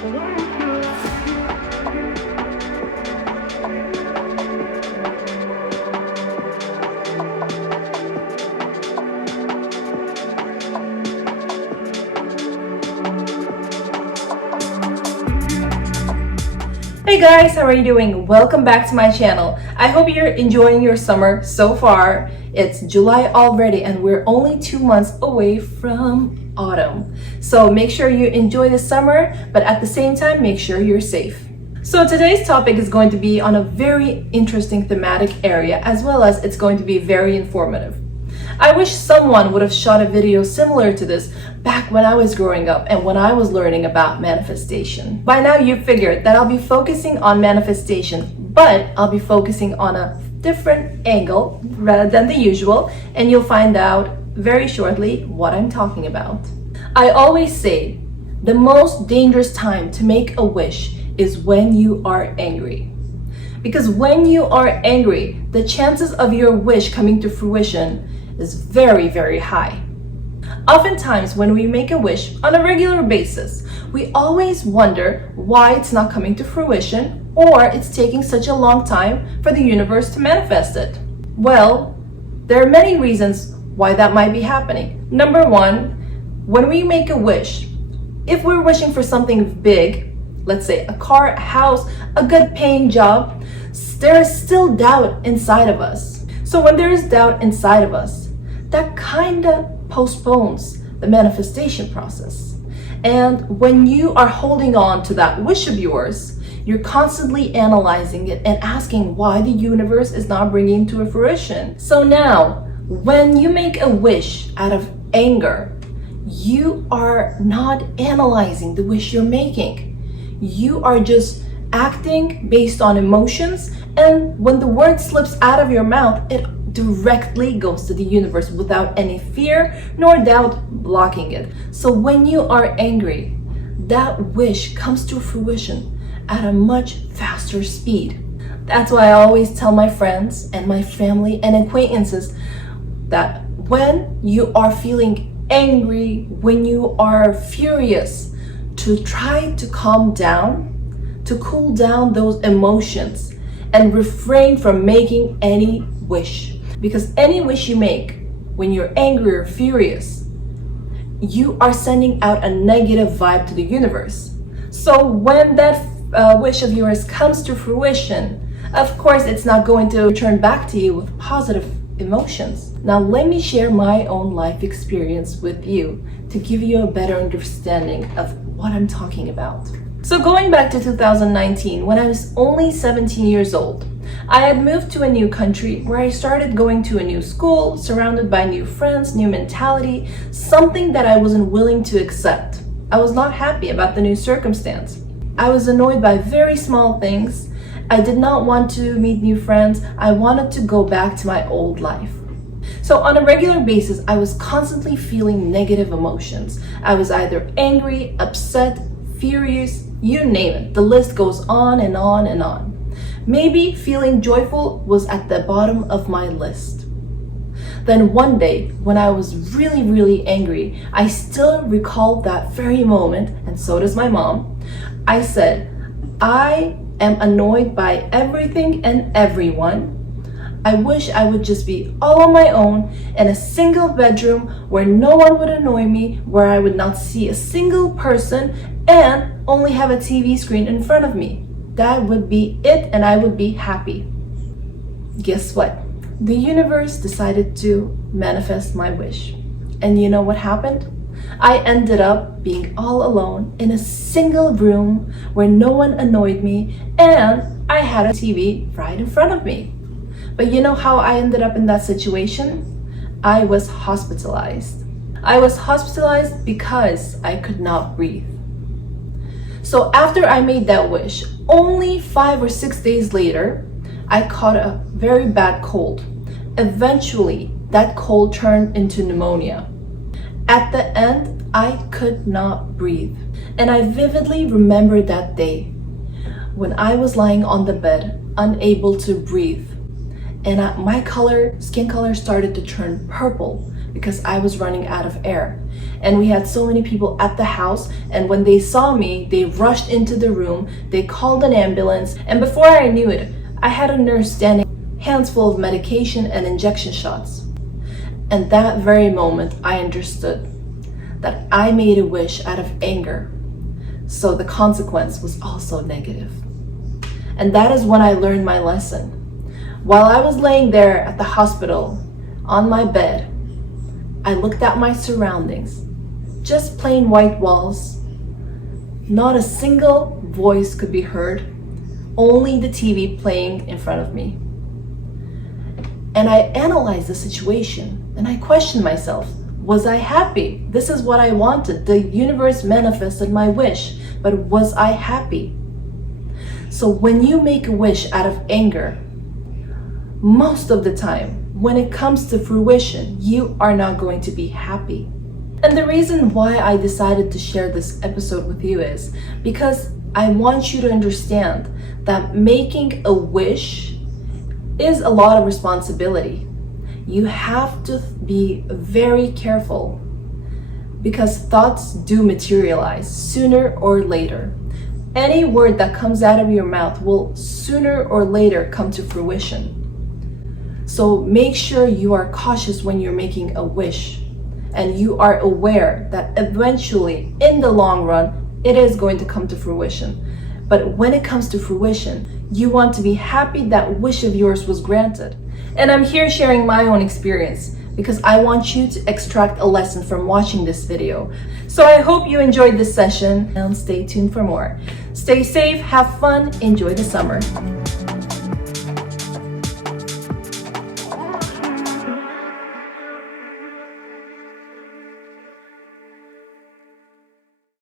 Hey guys, how are you doing? Welcome back to my channel. I hope you're enjoying your summer so far. It's July already and we're only 2 months away from autumn. So make sure you enjoy the summer, but at the same time, make sure you're safe. So today's topic is going to be on a very interesting thematic area, as well as it's going to be very informative. I wish someone would have shot a video similar to this back when I was growing up and when I was learning about manifestation. By now you figured that I'll be focusing on manifestation, but I'll be focusing on a different angle rather than the usual, and you'll find out very shortly what I'm talking about. I always say the most dangerous time to make a wish is when you are angry. Because when you are angry, the chances of your wish coming to fruition is very, very high. Oftentimes, when we make a wish on a regular basis, we always wonder why it's not coming to fruition or it's taking such a long time for the universe to manifest it. Well, there are many reasons why that might be happening. Number one, when we make a wish, if we're wishing for something big, let's say a car, a house, a good paying job, there is still doubt inside of us. So when there is doubt inside of us, that kind of postpones the manifestation process. And when you are holding on to that wish of yours, you're constantly analyzing it and asking why the universe is not bringing to a fruition. So now, when you make a wish out of anger, you are not analyzing the wish you're making. You are just acting based on emotions, and when the word slips out of your mouth, it directly goes to the universe without any fear nor doubt blocking it. So when you are angry, that wish comes to fruition at a much faster speed. That's why I always tell my friends and my family and acquaintances that when you are feeling angry, when you are furious, to try to calm down, to cool down those emotions and refrain from making any wish. Because any wish you make when you're angry or furious, you are sending out a negative vibe to the universe. So when that wish of yours comes to fruition, of course it's not going to return back to you with positive emotions. Now let me share my own life experience with you to give you a better understanding of what I'm talking about. So going back to 2019, when I was only 17 years old, I had moved to a new country where I started going to a new school, surrounded by new friends, new mentality, something that I wasn't willing to accept. I was not happy about the new circumstance. I was annoyed by very small things. I did not want to meet new friends. I wanted to go back to my old life. So on a regular basis, I was constantly feeling negative emotions. I was either angry, upset, furious, you name it. The list goes on and on and on. Maybe feeling joyful was at the bottom of my list. Then one day, when I was really, really angry, I still recall that very moment, and so does my mom. I said, I am annoyed by everything and everyone. I wish I would just be all on my own in a single bedroom where no one would annoy me, where I would not see a single person and only have a TV screen in front of me. That would be it and I would be happy. Guess what? The universe decided to manifest my wish. And you know what happened? I ended up being all alone in a single room where no one annoyed me and I had a TV right in front of me. But you know how I ended up in that situation? I was hospitalized. I was hospitalized because I could not breathe. So after I made that wish, only 5 or 6 days later, I caught a very bad cold. Eventually, that cold turned into pneumonia. At the end, I could not breathe. And I vividly remember that day when I was lying on the bed, unable to breathe. And my skin color started to turn purple because I was running out of air. And we had so many people at the house, and when they saw me, they rushed into the room, they called an ambulance, and before I knew it, I had a nurse standing, hands full of medication and injection shots. And that very moment, I understood that I made a wish out of anger, so the consequence was also negative. And that is when I learned my lesson. While I was laying there at the hospital, on my bed, I looked at my surroundings. Just plain white walls. Not a single voice could be heard. Only the TV playing in front of me. And I analyzed the situation and I questioned myself. Was I happy? This is what I wanted. The universe manifested my wish. But was I happy? So when you make a wish out of anger, most of the time, when it comes to fruition, you are not going to be happy. And the reason why I decided to share this episode with you is because I want you to understand that making a wish is a lot of responsibility. You have to be very careful because thoughts do materialize sooner or later. Any word that comes out of your mouth will sooner or later come to fruition. So make sure you are cautious when you're making a wish and you are aware that eventually, in the long run, it is going to come to fruition. But when it comes to fruition, you want to be happy that wish of yours was granted. And I'm here sharing my own experience because I want you to extract a lesson from watching this video. So I hope you enjoyed this session and stay tuned for more. Stay safe, have fun, enjoy the summer.